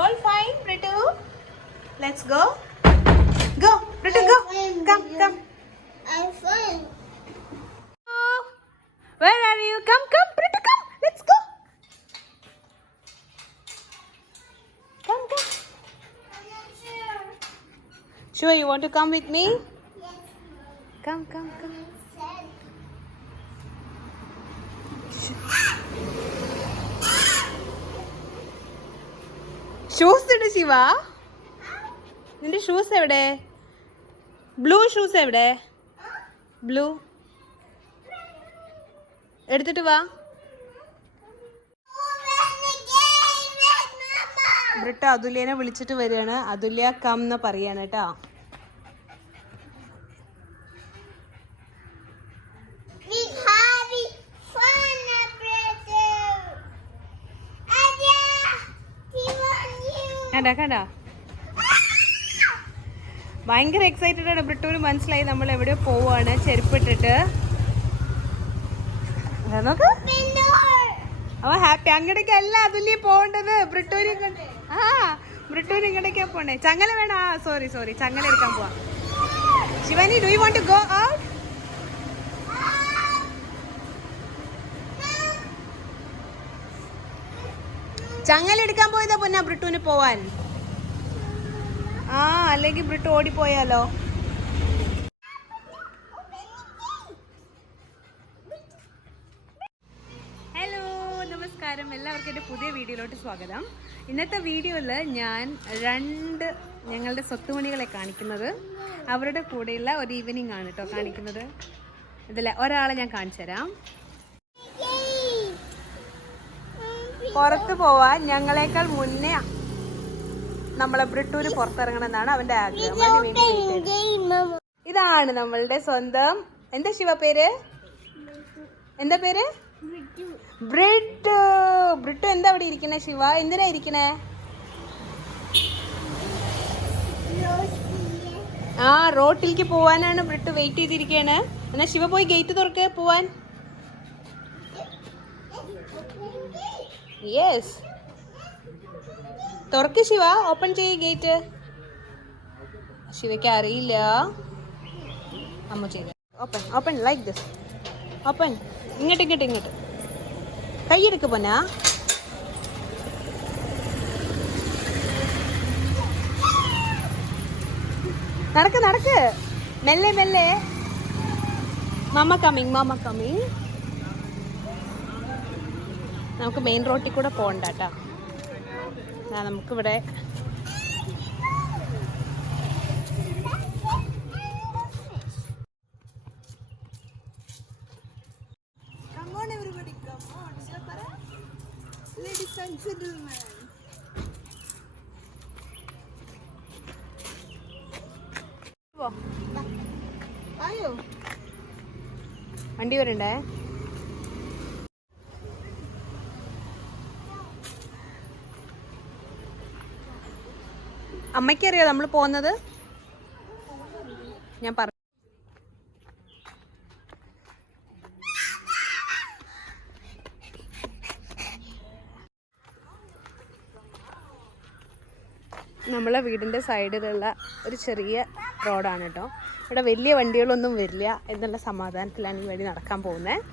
All fine, Britu. Let's go. Go, Britu, go. Come. I'm fine. Oh, where are you? Come, Britu, come. Let's go. Come. I'm not sure. Sure, you want to come with me? Yes. Come. I'm sad. Shoes ഇട് ശിവ. നിന്റെ shoes എവിടെ? Blue shoes എവിടെ? Blue എടുത്തിട്ട് വാ. ബ്രിട്ട അതുല്യനെ വിളിച്ചിട്ട് വരികയാണ്. അതുല്യ come എന്ന് പറയാണ് കേട്ടോ. കണ്ട ഭയങ്കര എക്സൈറ്റഡ് ആണ്. ബ്രിട്ടൂന് മനസ്സിലായി നമ്മൾ എവിടെയോ പോവാണ് ചെരുപ്പിട്ടിട്ട്. നോക്ക്, അവ ഹാപ്പി. അങ്ങടേക്കല്ല അതുല്യ പോണ്ടത്. ബ്രിട്ടൂര് ഇങ്ങടേക്കാ പോണ്ടേ. ചങ്ങല വേണം. സോറി ചങ്ങല എടുക്കാൻ പോവാ. Shivani, do you want to go out? ചങ്ങല എടുക്കാൻ പോയതാ പൊന്നാ ബ്രിട്ടൂന് പോവാൻ. അല്ലെങ്കിൽ ബ്രിട്ടു ഓടിപ്പോയാലോ. ഹലോ, നമസ്കാരം. എല്ലാവർക്കും എൻ്റെ പുതിയ വീഡിയോയിലോട്ട് സ്വാഗതം. ഇന്നത്തെ വീഡിയോയിൽ ഞാൻ ഞങ്ങളുടെ സ്വത്തുമണികളെ കാണിക്കുന്നത്. അവരുടെ കൂടെയുള്ള ഒരു ഈവനിങ് ആണ് കേട്ടോ കാണിക്കുന്നത്. ഇതിൽ ഒരാളെ ഞാൻ കാണിച്ചു തരാം. പുറത്ത് പോവാൻ ഞങ്ങളെക്കാൾ മുന്നേ നമ്മളെ ബ്രിട്ടൂര് പുറത്തിറങ്ങണമെന്നാണ് അവന്റെ ആഗ്രഹം. ഇതാണ് നമ്മളുടെ സ്വന്തം. എന്താ ശിവ പേര്? എന്താ പേര്? ബ്രിട്ടു. ബ്രിട്ടു എന്താ അവിടെ ഇരിക്കണേ ശിവ? എന്തിനാ ഇരിക്കണേ? റോട്ടിലേക്ക് പോവാനാണ് ബ്രിട്ടു വെയിറ്റ് ചെയ്തിരിക്കുകയാണ്. എന്നാ ശിവ പോയി ഗേറ്റ് തുറക്ക് പോവാൻ. യെസ്, തുറക്ക് ശിവ. ഓപ്പൺ ചെയ്യ് ഗേറ്റ്. ശിവയ്ക്ക് അറിയില്ല. അമ്മ ചെയ്ത ഓപ്പൺ ലൈക്ക് ദിസ്. ഓപ്പൺ. ഇങ്ങോട്ട് കൈയെടുക്ക് പോനാ. നടക്ക് മെല്ലെ. Mama coming. നമുക്ക് മെയിൻ റോട്ടിൽ കൂടെ പോകണ്ട കേട്ടോ. നമുക്കിവിടെ വണ്ടി വരണ്ടേ. അമ്മയ്ക്കറിയോ നമ്മൾ പോകുന്നത്? ഞാൻ പറഞ്ഞു. നമ്മളെ വീടിൻ്റെ സൈഡിലുള്ള ഒരു ചെറിയ റോഡാണ് കേട്ടോ. ഇവിടെ വലിയ വണ്ടികളൊന്നും വരില്ല എന്നുള്ള സമാധാനത്തിലാണ് ഈ വഴി നടക്കാൻ പോകുന്നത്.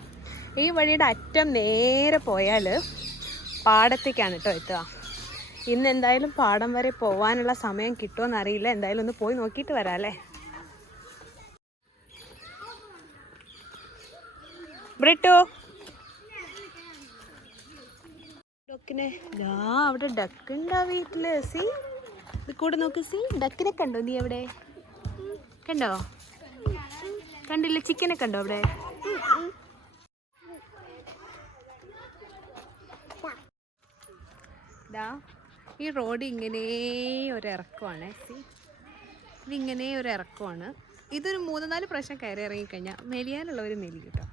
ഈ വഴിയുടെ അറ്റം നേരെ പോയാൽ പാടത്തേക്കാണ് കേട്ടോ എത്തുക. ഇന്ന് എന്തായാലും പാടം വരെ പോവാനുള്ള സമയം കിട്ടുമോയെന്ന് അറിയില്ല. എന്തായാലും ഒന്ന് പോയി നോക്കിയിട്ട് വരാം അല്ലേ. ബ്രിട്ടു, ഡക്കിനെ അവിടെ ഡക്കുണ്ടാ വീട്ടില്. സി, ഇത് കൂടെ നോക്ക്. സി, ഡക്കിനെ കണ്ടോ നീ? എവിടെ കണ്ടോ? കണ്ടില്ല. ചിക്കനെ കണ്ടോ അവിടെ? ഈ റോഡ് ഇങ്ങനെ ഒരു ഇറക്കമാണ്. ഇതിങ്ങനെ ഒരു ഇറക്കമാണ്. ഇതൊരു 3-4 പ്രാവശ്യം കയറി ഇറങ്ങിക്കഴിഞ്ഞാൽ മെലിയാനുള്ളവർ മെലി കേട്ടോ.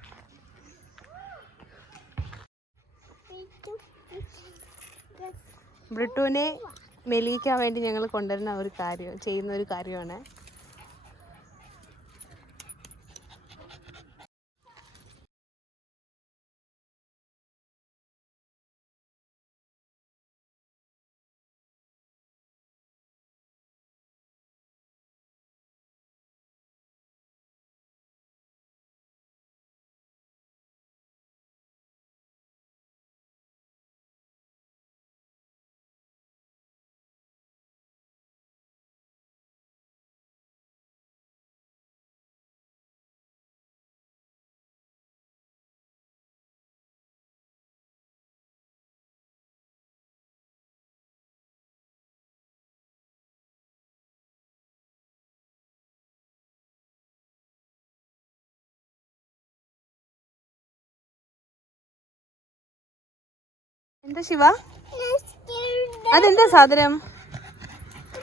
ബ്രിട്ടുവിനെ മെലിയിക്കാൻ വേണ്ടി ഞങ്ങൾ ചെയ്യുന്ന ഒരു കാര്യമാണ്. എന്താ ശിവ? അതെന്താ സാധനം?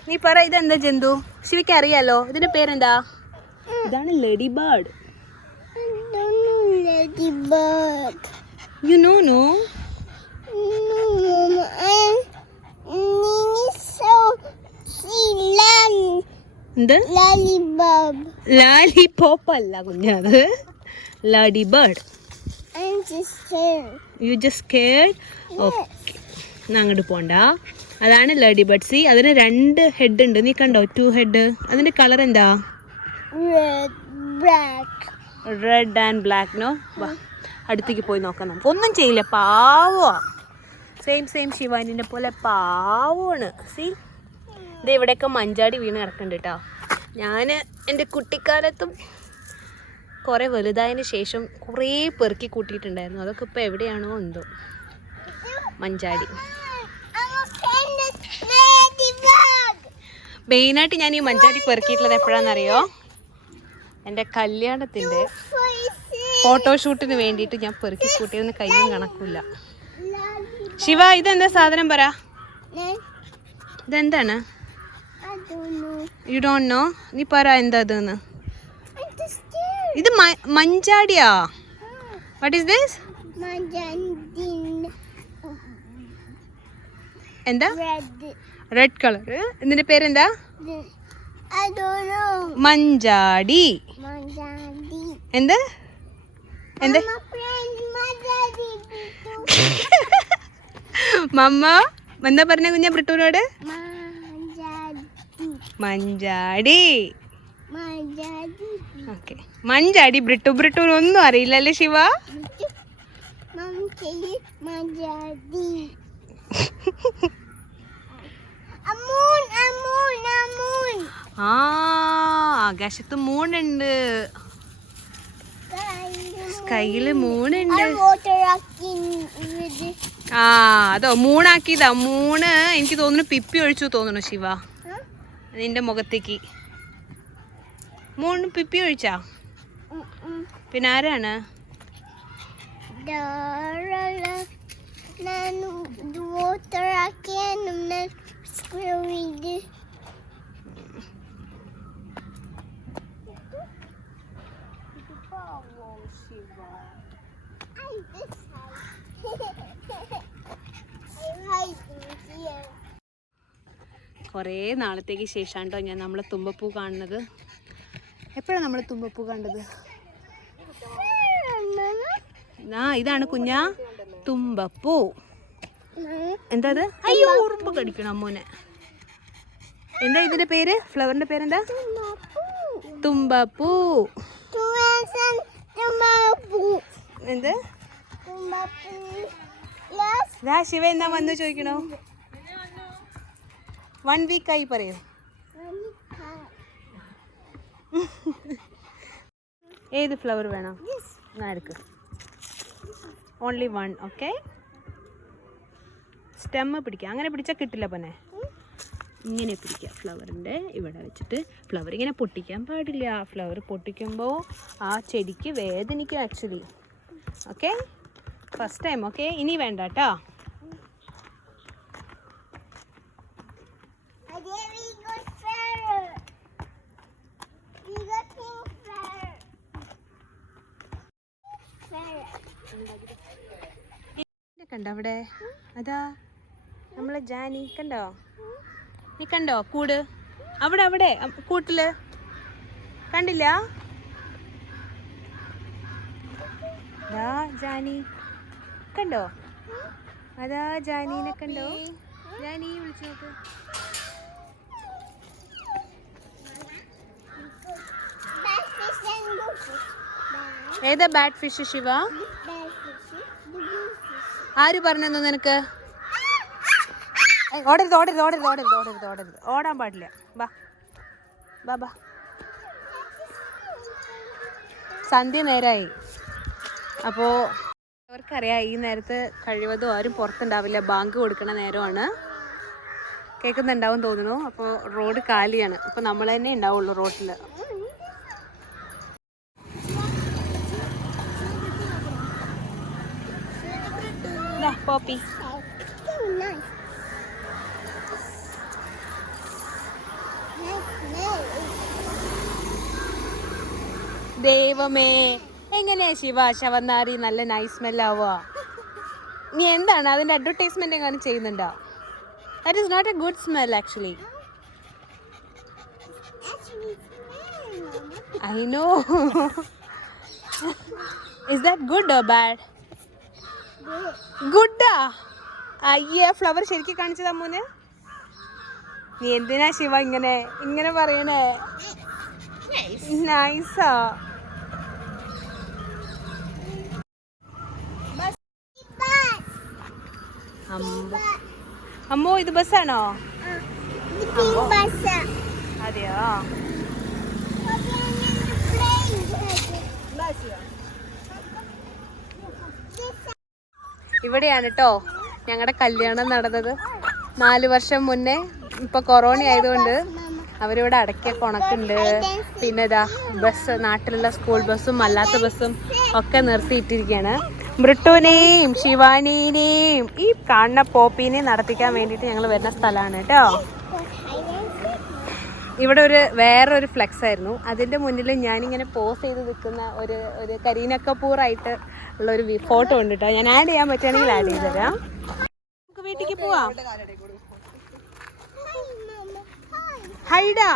നീ പറ, ഇതെന്താ ജന്തു? ശിവയ്ക്ക് അറിയാലോ, ഇതിന്റെ പേരെന്താ? ഇതാണ് lady bird. You know no? എന്ത്? ലാലിപോപ്പ് അല്ല കുഞ്ഞത്, lady bird. You just scared? Okay, അങ്ങോട്ട് പോണ്ട. അതാണ് ലേഡി ബേർഡ്. സി, അതിന് 2 ഹെഡ് ഉണ്ട്. നീ കണ്ടോ? 2 ഹെഡ്. അതിന്റെ കളർ എന്താ? Red and black. നോ, വാ അടുത്തേക്ക് പോയി നോക്കാം. നമുക്ക് ഒന്നും ചെയ്യില്ല, പാവോ. സെയിം ശിവാനിനെ പോലെ പാവമാണ്. സി, ഇത് ഇവിടെയൊക്കെ മഞ്ചാടി വീണ് കിടക്കുന്നുണ്ട് കേട്ടോ. ഞാൻ എൻ്റെ കുട്ടിക്കാലത്തും കുറേ വലുതായതിന് ശേഷം കുറേ പെറുക്കി കൂട്ടിയിട്ടുണ്ടായിരുന്നു. അതൊക്കെ ഇപ്പോൾ എവിടെയാണോ എന്തോ. മഞ്ചാടി മെയിനായിട്ട് ഞാൻ ഈ മഞ്ചാടി പെറുക്കിയിട്ടുള്ളത് എപ്പോഴാണെന്നറിയോ? എൻ്റെ കല്യാണത്തിൻ്റെ ഫോട്ടോഷൂട്ടിന് വേണ്ടിയിട്ട് ഞാൻ പെറുക്കി കൂട്ടിയതിന് കയ്യും കണക്കില്ല. ശിവ, ഇതെന്താ സാധനം പറ? ഇതെന്താണ്? You don't know? നീ പറ എന്താ ഇതെന്ന്. ഇത് മഞ്ചാടിയാ? What is this? എന്താ? Red colour. ഇതിന്റെ പേരെന്താ? മഞ്ചാടി. എന്ത്? എന്ത്? മമ്മ എന്താ പറഞ്ഞ കുഞ്ഞ ബ്രിട്ടൂനോട്? മഞ്ചാടി. ഓക്കെ, മഞ്ചാടി. ബ്രിട്ടൂനൊന്നും അറിയില്ലല്ലേ ശിവ? ആ, ആകാശത്ത് മൂണുണ്ട്, സ്കൈയില് മൂണുണ്ട്. ആ, അതോ മൂണാക്കിയതാ. മൂണ് എനിക്ക് തോന്നുന്നു പിപ്പി ഒഴിച്ചു തോന്നുന്നു ശിവ നിന്റെ മുഖത്തേക്ക്. മൂന്ന് പിപ്പി ഒഴിച്ചാ? പിന്നെ ആരാണ്? കുറേ നാളത്തേക്ക് ശേഷമാണ് കേട്ടോ ഞാൻ നമ്മളെ തുമ്പപ്പൂ കാണുന്നത്. എപ്പോഴാണ് നമ്മൾ തുമ്പപ്പൂ കണ്ടത്? ഇതാണ് കുഞ്ഞാ തുമ്പപ്പൂ. എന്താ അത്? അയ്യോ, ഉറുമ്പ് കടിക്കണം അമ്മോനെ. എന്താ ഇതിന്റെ പേര്? ഫ്ലവറിന്റെ പേരെന്താ? തുമ്പപ്പൂ. എന്ത്? ശിവ എന്നാ വന്ന് ചോദിക്കണോ? 1 വീക്ക് ആയി പറയൂ. ഏത് ഫ്ലവർ വേണം? ഞാൻ എടുക്ക്. ഓൺലി 1. ഓക്കെ, സ്റ്റെമ്മ് പിടിക്കുക. അങ്ങനെ പിടിച്ചാൽ കിട്ടില്ല പന്നെ. ഇങ്ങനെ പിടിക്കുക. ഫ്ലവറിൻ്റെ ഇവിടെ വെച്ചിട്ട്. ഫ്ലവർ ഇങ്ങനെ പൊട്ടിക്കാൻ പാടില്ല. ഫ്ലവർ പൊട്ടിക്കുമ്പോൾ ആ ചെടിക്ക് വേദനിക്കും actually. Okay, first time. Okay, ഇനി വേണ്ട കേട്ടോ. കണ്ടോ അവിടെ? അതാ നമ്മളെ ജാനി. കണ്ടോ? നീ കണ്ടോ കൂട്? അവിടെ കൂട്ടില് കണ്ടില്ല? ജാനി കണ്ടോ? അതാ ജാനീനെ കണ്ടോ? ജാനി വിളിച്ചു നോക്ക്. ഏതാ ബാഡ് ഫിഷ് ശിവ? ആര് പറഞ്ഞു നിനക്ക്? ഓടരുത്, ഓടാൻ പാടില്ല. ബാ. സന്ധ്യ നേരമായി. അപ്പോൾ അവർക്കറിയാം ഈ നേരത്ത് കഴിവതും ആരും പുറത്തുണ്ടാവില്ല. ബാങ്ക് കൊടുക്കണ നേരമാണ്. കേൾക്കുന്നുണ്ടാവും തോന്നുന്നു. അപ്പോൾ റോഡ് കാലിയാണ്. അപ്പോൾ നമ്മൾ തന്നെ ഉണ്ടാവുള്ളൂ റോഡിൽ. Poppy nice. Nice. ദൈവമേ, എങ്ങനെയാ ശിവ ശവന്നാരി നല്ല നൈസ് സ്മെല്ലാവുക? നീ എന്താണ് അതിന്റെ അഡ്വർടൈസ്മെന്റ് എങ്ങനെ ചെയ്യുന്നുണ്ടോ? That is not a good smell actually. Actually, it's I know. Is that good or bad? good. ഗുഡാ? അയ്യേ, ഫ്ലവർ ശരിക്കും കാണിച്ചതാ മോന്. നീ എന്തിനാ ശിവ ഇങ്ങനെ പറയണേ? നൈസാ. അമ്മോ, ഇത് ബസ്സാണോ? The pink bus. അതെയോ? ഇവിടെയാണ് കേട്ടോ ഞങ്ങളുടെ കല്യാണം നടന്നത് 4 വർഷം മുന്നേ. ഇപ്പൊ കൊറോണ ആയതുകൊണ്ട് അവരിവിടെ അടയ്ക്കൊക്കെ ഉണക്കുണ്ട്. പിന്നെ ഇതാ ബസ്, നാട്ടിലുള്ള സ്കൂൾ ബസ്സും അല്ലാത്ത ബസ്സും ഒക്കെ നിർത്തിയിട്ടിരിക്കുകയാണ്. ബ്രിട്ടുവിനെയും ശിവാനിനെയും ഈ കാണുന്ന പോപ്പീനെയും നടത്തിക്കാൻ വേണ്ടിയിട്ട് ഞങ്ങൾ വരുന്ന സ്ഥലമാണ് കേട്ടോ. ഇവിടെ വേറൊരു ഫ്ലെക്സ് ആയിരുന്നു. അതിൻ്റെ മുന്നിൽ ഞാനിങ്ങനെ പോസ് ചെയ്ത് നിൽക്കുന്ന ഒരു കരീന കപൂറായിട്ട് ഉള്ള ഒരു ഫോട്ടോ ഉണ്ട് കേട്ടോ. ഞാൻ ആഡ് ചെയ്യാൻ പറ്റുകയാണെങ്കിൽ ആഡ് ചെയ്ത് തരാം. നമുക്ക് വീട്ടിലേക്ക് പോവാം. ഹൈഡാ,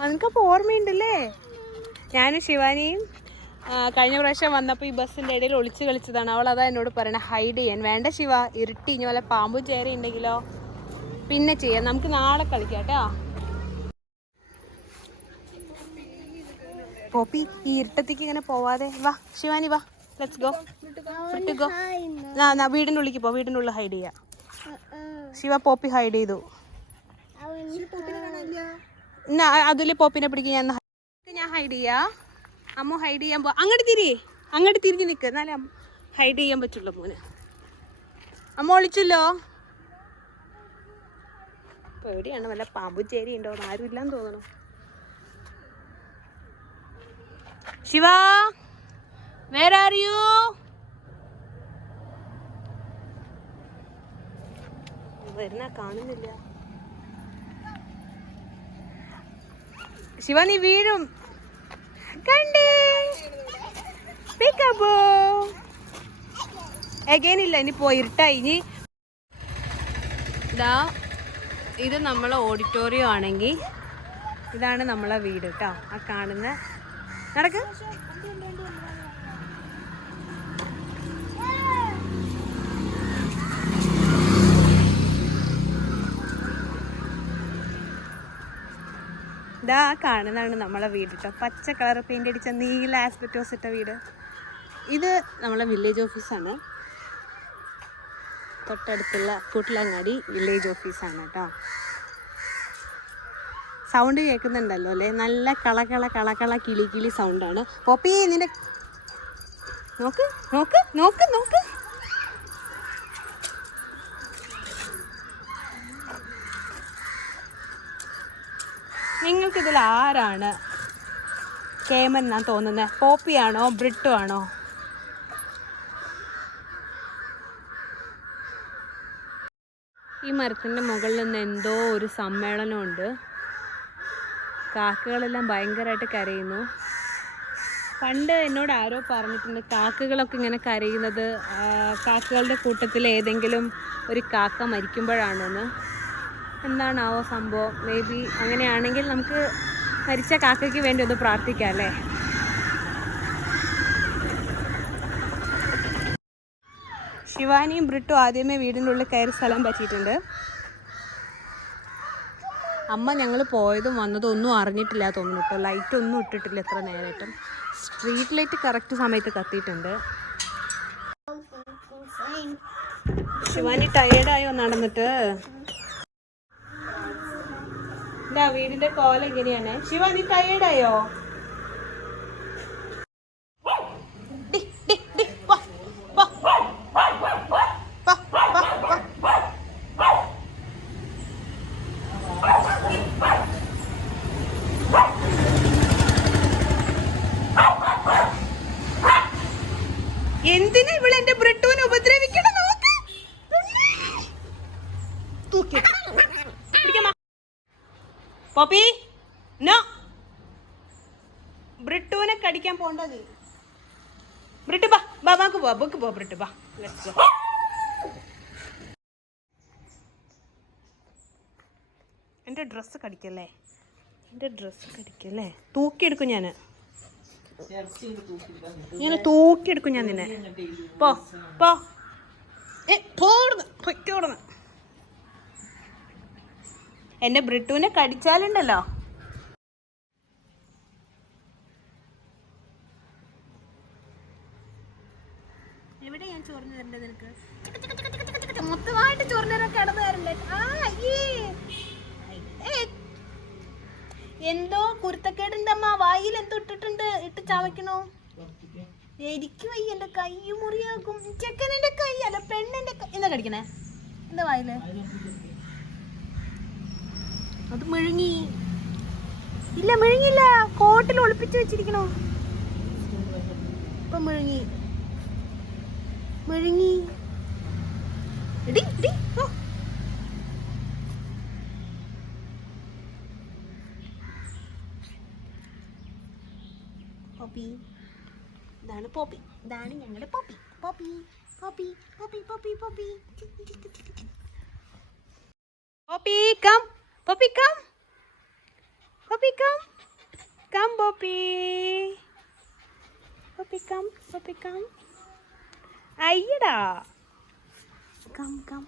നിനക്കപ്പോൾ ഓർമ്മയുണ്ടല്ലേ? ഞാനും ശിവാനിയും കഴിഞ്ഞ പ്രാവശ്യം വന്നപ്പോൾ ഈ ബസ്സിൻ്റെ ഇടയിൽ ഒളിച്ച് കളിച്ചതാണ്. അവൾ അതാ എന്നോട് പറയണേ ഹൈഡ് ചെയ്യാൻ. വേണ്ട ശിവ, ഇരുട്ടി ഇനി വല്ല പാമ്പും ചേരി ഉണ്ടെങ്കിലോ? പിന്നെ ചെയ്യാം, നമുക്ക് നാളെ കളിക്കാം കേട്ടോ. പോപ്പി, ഈ ഇരുട്ടത്തേക്ക് ഇങ്ങനെ പോവാതെ വാ. ശിവാനി വാ, ലെറ്റ്സ് ഗോ. ഗോ. വീടിൻ്റെ ഉള്ളിലേക്ക് പോ, വീടിൻ്റെ ഉള്ളിൽ ഹൈഡ് ചെയ്യാം. ശിവ, പോപ്പി ഹൈഡ് ചെയ്തു. അതിൽ പോപ്പിനെ പിടിക്കും. ഞാൻ ഹൈഡ് ചെയ്യാ. അമ്മ ഹൈഡ് ചെയ്യാൻ പോ. അങ്ങോട്ട് തിരിഞ്ഞ് നിൽക്ക്, എന്നാലേ ഹൈഡ് ചെയ്യാൻ പറ്റുള്ളൂ മോന്. അമ്മ ഒളിച്ചല്ലോ. പേടിയാണ്, വല്ല പാമ്പും ചേരി ഉണ്ടോ? ആരും ഇല്ലാന്ന് തോന്നണം. Shiva, where are you? വരുന്ന കാണുന്നില്ല. ശിവ, നീ വീഴും. കണ്ടേ, എഗൈൻ ഇല്ല, ഇനി പോയി ഇരുട്ടായി. ഇനി ഇതാ, ഇത് നമ്മളെ ഓഡിറ്റോറിയം ആണെങ്കിൽ ഇതാണ് നമ്മളെ വീട് കേട്ടോ. ആ കാണുന്ന നടക്ക്. ഇതാ കാണുന്നതാണ് നമ്മളെ വീട് കേട്ടോ. പച്ച കളർ പെയിൻ്റ് അടിച്ച നീല ആസ്പെറ്റോസ് ഇട്ട വീട്. ഇത് നമ്മളെ വില്ലേജ് ഓഫീസാണ്. തൊട്ടടുത്തുള്ള കൂട്ടിലങ്ങാടി വില്ലേജ് ഓഫീസാണ് കേട്ടോ. സൗണ്ട് കേൾക്കുന്നുണ്ടല്ലോ അല്ലേ? നല്ല കള കിളി സൗണ്ടാണ്. പോപ്പി, നിന്റെ നോക്ക് നോക്ക് നോക്ക് നോക്ക്. നിങ്ങൾക്കിതിൽ ആരാണ് കേമൻ എന്നാ തോന്നുന്നത്? പോപ്പിയാണോ ബ്രിട്ടു ആണോ? ഈ മരത്തിൻ്റെ മുകളിൽ നിന്ന് എന്തോ ഒരു സമ്മേളനമുണ്ട്. കാക്കകളെല്ലാം ഭയങ്കരമായിട്ട് കരയുന്നു. പണ്ട് എന്നോട് ആരോ പറഞ്ഞിട്ടുണ്ട് കാക്കകളൊക്കെ ഇങ്ങനെ കരയുന്നത് കാക്കകളുടെ കൂട്ടത്തിൽ ഏതെങ്കിലും ഒരു കാക്ക മരിക്കുമ്പോഴാണെന്ന്. എന്താണാവോ സംഭവം? മേ ബി അങ്ങനെയാണെങ്കിൽ നമുക്ക് മരിച്ച കാക്കയ്ക്ക് വേണ്ടി ഒന്ന് പ്രാർത്ഥിക്കാം അല്ലേ? ശിവാനിയും ബ്രിട്ടും ആദ്യമേ വീടിൻ്റെ ഉള്ളിൽ കയറി സ്ഥലം പറ്റിയിട്ടുണ്ട്. അമ്മ ഞങ്ങൾ പോയതും വന്നതും ഒന്നും അറിഞ്ഞിട്ടില്ല തോന്നുന്നു കേട്ടോ. ലൈറ്റൊന്നും ഇട്ടിട്ടില്ല എത്ര നേരമായിട്ടും. സ്ട്രീറ്റ് ലൈറ്റ് കറക്റ്റ് സമയത്ത് കത്തിയിട്ടുണ്ട്. ശിവാനി ടയേർഡായോ നടന്നിട്ട്? ഇതാ വീടിന്റെ കോല എങ്ങനെയാണ്. ശിവാനി ടയേർഡായോ? എന്തിനാ ഇവിടെ എന്റെ ബ്രിട്ടുവിനെ ഉപദ്രവിക്കണം? നോക്ക്, പോപ്പി നോ. ബ്രിട്ടുവിനെ കടിക്കാൻ പോണ്ട നീ. ബ്രിട്ടു ബാ, ബാബാക്ക് പോ, ബുക്ക് പോ ബ്രിട്ടു ബാ. Let's go. എൻ്റെ ഡ്രസ്സ് കടിക്കല്ലേ, എൻ്റെ ഡ്രസ്സ് കടിക്കല്ലേ. തൂക്കിയെടുക്കും ഞാൻ, ഇങ്ങനെ തൂക്കിയെടുക്കും ഞാൻ നിന്നെ. പോ പോ, പോടുന്നു പൊയ്ക്കോടുന്നു. എൻ്റെ ബ്രിട്ടുവിനെ കടിച്ചാലുണ്ടല്ലോ. എവിടെ ഞാൻ ചോറിന് തരേണ്ടത് നിനക്ക്? മൊത്തമായിട്ട് ചോറിന് തരാൻ കിടന്നു തരണ്ടേ? എന്തോ കുരുത്തക്കേടിന്റെ അമ്മ വായിൽ എന്തോ ഇട്ടിട്ടുണ്ട്, ഇട്ട് ചവയ്ക്കണോ? എനിക്ക് വയ്യ, എന്റെ കൈ മുറിയാക്കും. ചെക്കനെന്റെ കൈ അല്ല പെണ്ണിന്റെ കൈ. എന്താ കടിക്കണേ? എന്താ വായില്? അത് മെഴുങ്ങി. ഇല്ല മെഴുങ്ങില്ല, കോട്ടിൽ ഒളിപ്പിച്ച് വെച്ചിരിക്കണോ? ഇപ്പൊ മെഴുങ്ങി മെഴുങ്ങി. എടി എടി ഓ. പോപ്പി, ഇതാണ് പോപ്പി, ഇതാണ് ഞങ്ങളുടെ Poppy. Poppy Poppy Poppy Poppy Poppy Poppy come. Poppy come. Poppy come. Come Poppy. Poppy come. Poppy come. അയ്യടാ. Come come.